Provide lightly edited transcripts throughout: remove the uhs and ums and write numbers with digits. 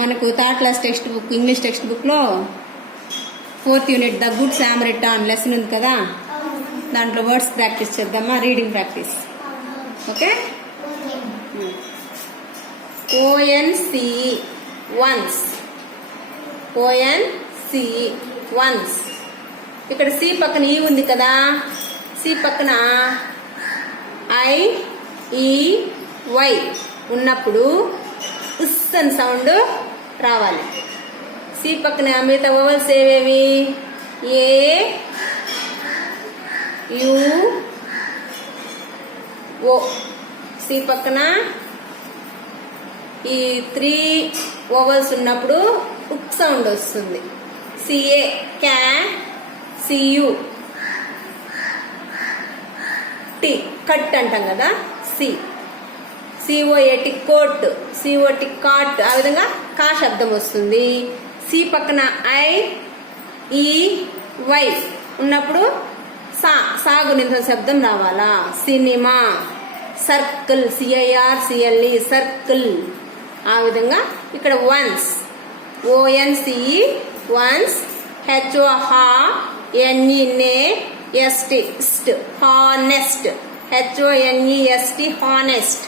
మనకు third class text book English text బుక్లో 4th unit the good Samaritan lesson ఉంది కదా, దాంట్లో వర్డ్స్ ప్రాక్టీస్ చేద్దామా, reading practice. Okay. ONCE once, ONCE once. ఇక్కడ సి పక్కన ఈ ఉంది కదా, సి పక్కన IEY ఉన్నప్పుడు ఉస్ అని సౌండ్ రావాలి. సి పక్కన మిగతా వవల్స్ ఏవేవి, ఏ యు ఓ. సి పక్కన ఈ 3 వవల్స్ ఉన్నప్పుడు ఉక్ సౌండ్ వస్తుంది. CA క్యా, CU టి కట్ అంటాం కదా, COAT కోట్, COT కాట్. ఆ విధంగా కా శబ్దం వస్తుంది. సి పక్కన IEY ఉన్నప్పుడు సాగు నింత శబ్దం రావాలా. Cinema, circle, CIRCLE circle. ఆ విధంగా ఇక్కడ once, ONCE once, HONEST honest, HONEST honest.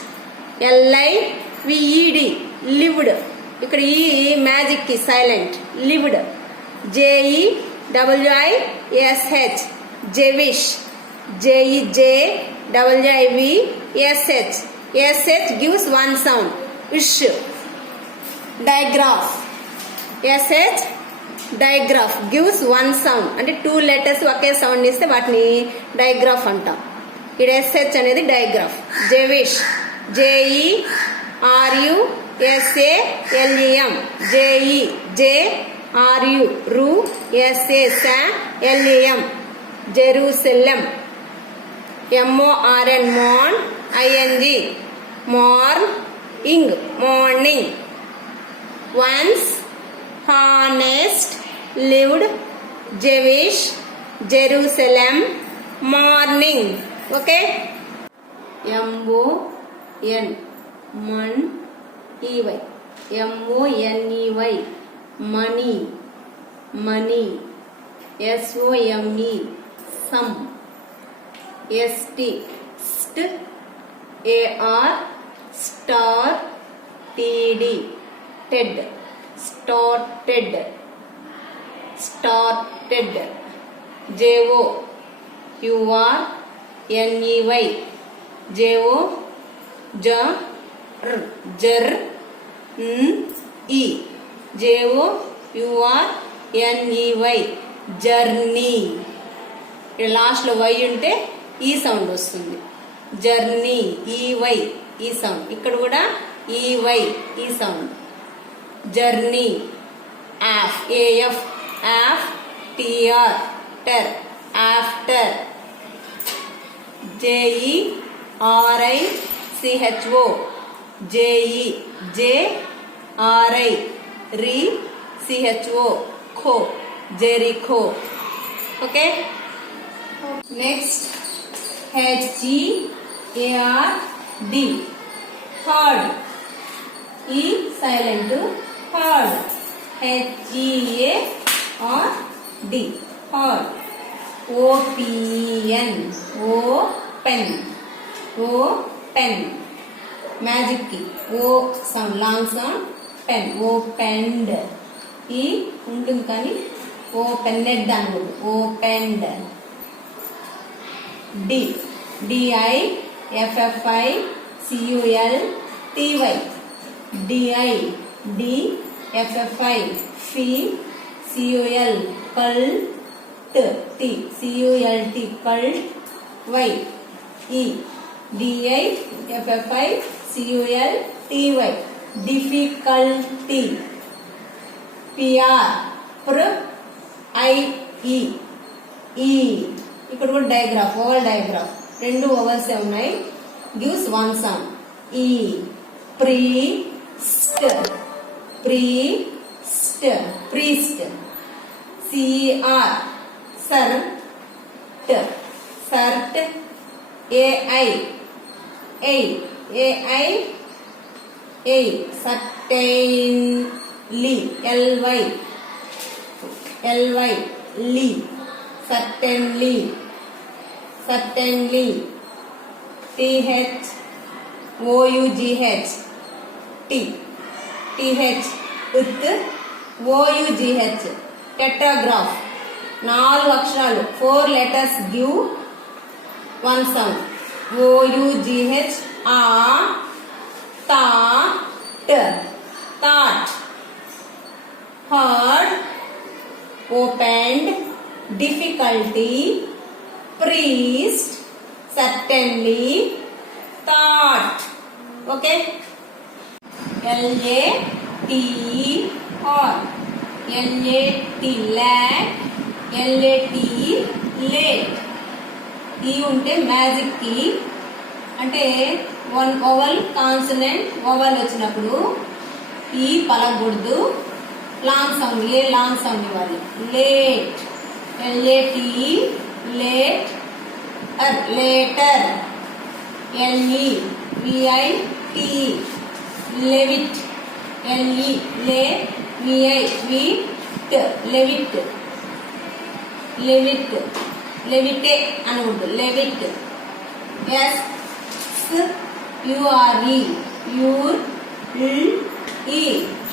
LIVED lived. ఇక్కడ ఈ మ్యాజిక్ కి silent, lived. JEWISH జెవిష్, JEJIVSH SH gives one sound, ఇష్. డయాగ్రాఫ్, SH డయాగ్రాఫ్ గివ్స్ వన్ సౌండ్, అంటే 2 లెటర్స్ ఒకే సౌండ్ ఇస్తే వాటిని డయాగ్రాఫ్ అంటాం. ఇక్కడ SH అనేది digraph. Jewish, JERUSALEM JEJRUSALEM Jerusalem. MORN MORN ING morning, morning. Once, honest, lived, Jewish, Jerusalem, morning. Okay. MON mon, EY MONEY money, money. SOME some, ST st, AR star, TD ted, started, started. JOURNEY JO jour, jour, E JOURNEY journey. ఇక్కడ last లో Y ఉంటే ఈ sound వస్తుంది. Journey, EY ఈ sound. ఇక్కడ కూడా EY ఈ sound. Journey. AF TR ter, after. JERICHO JEJRICHO cho, జెరిఖో. Okay. Next HGARD heard. E silent, heard. HEARD heard. OPEN open, open. Magic కి O sound, long sound, pen, opened. E ఉంటుంది కానీ ఓపెన్నెడ్ అనకూడదు, opened. DIFFICULTY DIDFFI fi, CUL cult, CULT cult. Y DIFFICULTY difficulty. PR IE ఈ. ఇక్కడ కూడా డయాగ్రాఫ్, oval డయాగ్రాఫ్. 2 ఓవల్సే ఉన్నాయి. Gives one sound, ఈ. Priest, priest, priest. CR సర్ట్, సర్ట్. AI AI A certain ly ly certainly th ought with OUGH tetragraph 4 అక్షరాలు 4 letters give 1 sound OUGH thought heard opened difficulty priest certainly thought. Okay, LATER LAT lat LAT late ఈ ఉంటే magic key అంటే 1 vowel consonant vowel వచ్చినప్పుడు E పలకూడదు long sound long sound ఇవ్వాలి late LAT late later LEVIT levite లెవిటే అనకూడదు levite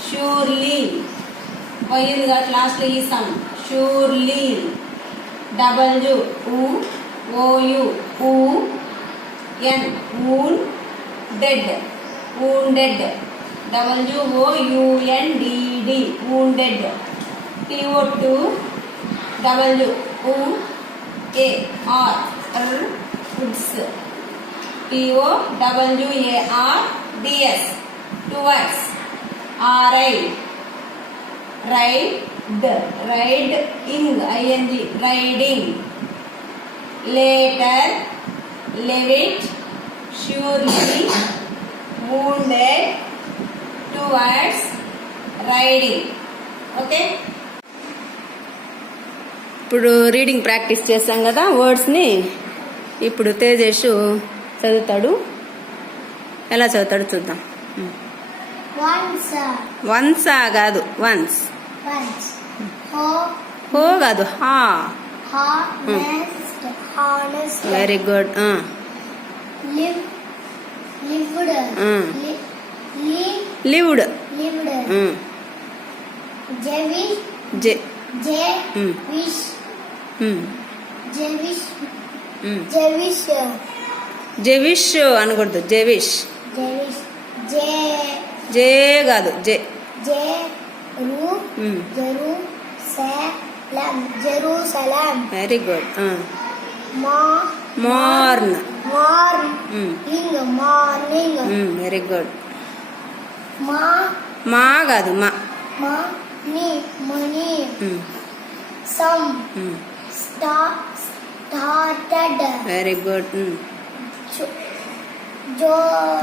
surely పోయింది కాబట్టి లాస్ట్ లో E some surely WOUN ded wounded WOUNDED wounded TO2 WOUAR woods TOWARDS towards riding riding later levit surely wounded towards riding. Okay, ఇప్పుడు reading practice చేశాం కదా వర్డ్స్ని. ఇప్పుడు తేజేషు చదువుతాడు. ఎలా చదువుతాడు చూద్దాం. వన్సా కాదు వన్స్. హో కాదు హా. Very good. లివ్డ్ జెవిష్ అనకూడదు జెవిష్. జే కాదు జే. Very good. Morn very good. మా కాదు మా. Very good.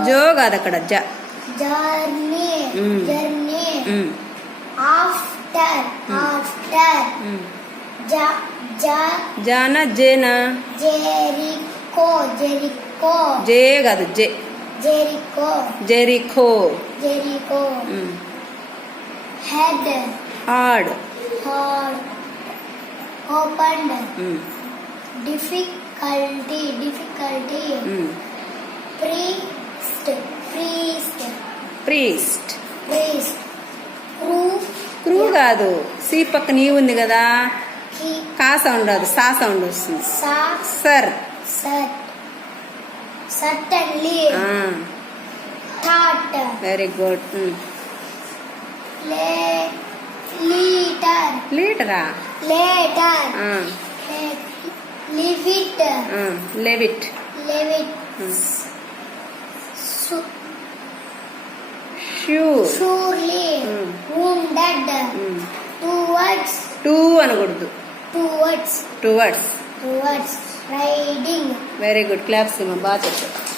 జో కాదు అక్కడ జ. జానా జేనా. జే కాదు జే. Jericho. Hard. opened. Difficulty. Priest. Crew Crew. కాదు. సి పక్కన ఈ ఉంది కదా, కా సౌండ్ రాదు, సా సౌండ్ వస్తుంది. Sir. Certainly. Thought. Very good. లీటరా. లెవిట్. Surely. Wounded. టూ అనకూడదు. Towards. Towards. Riding. Very good. Claps బాగా చెప్పారు.